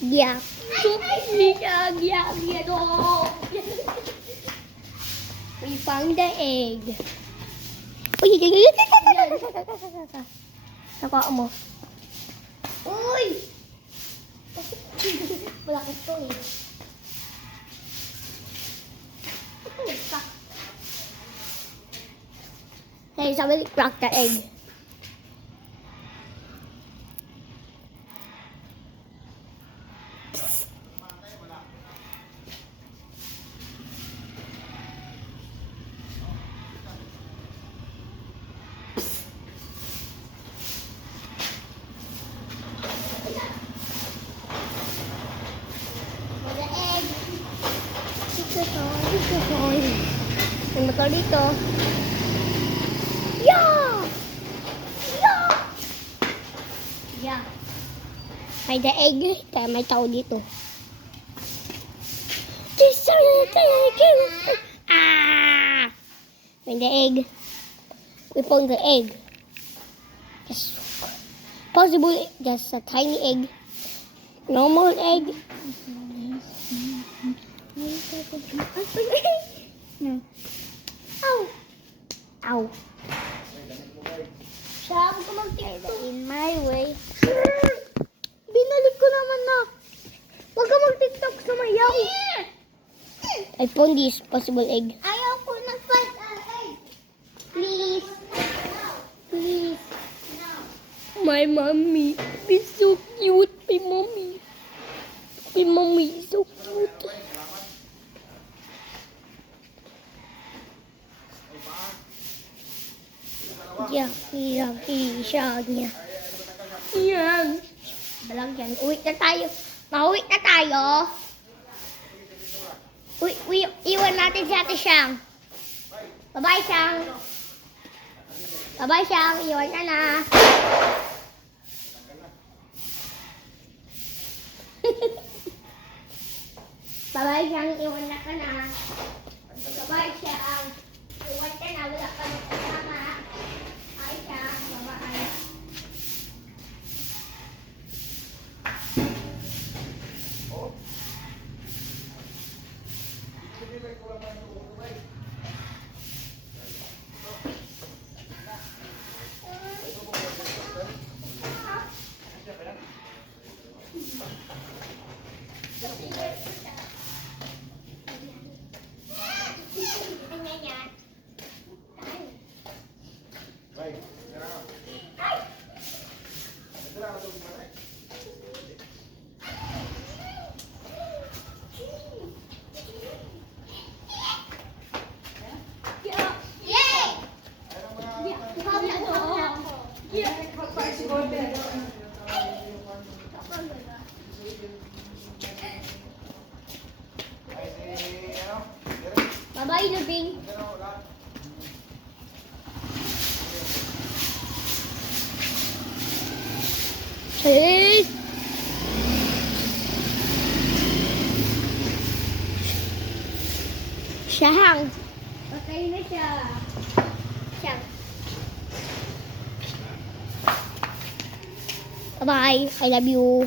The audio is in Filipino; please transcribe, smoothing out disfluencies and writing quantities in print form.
Yeah. Yeah, no. We found the egg. Uy, nakuha mo. Uy! Malaki to eh. Hey, somebody crack the egg. May motor dito. Yeah! Yeah! Yeah. May the egg. Kaya may tao dito. Ah! May the egg. We found the egg. Just possible, just a tiny egg. Normal egg. No. Ow! Ow! Siya, huwag ka mag-tiktok. In my way. Binalik ko naman na. Huwag ka mag-tiktok, sumayaw. I found this possible egg. Ayaw ko na find egg. Please. Please. My mommy is so cute. My mommy. My mommy is so cute. Yeah, siya niya. Yan. Balagyan. Uwi na tayo. Mauwi na tayo. Iwan natin si Ate Siyang. Bye-bye, Siyang. Bye-bye, Siyang. Iwan ka na. Bye-bye, Siyang. Iwan na ka na. Bye-bye, Siyang. Iwan ka na. Wala ka na kasama. Ay, Siyang. Bye-bye. Bye-bye, Lubing. Hey! Siyang. Patay na siya. Siyang. Bye-bye. I love you.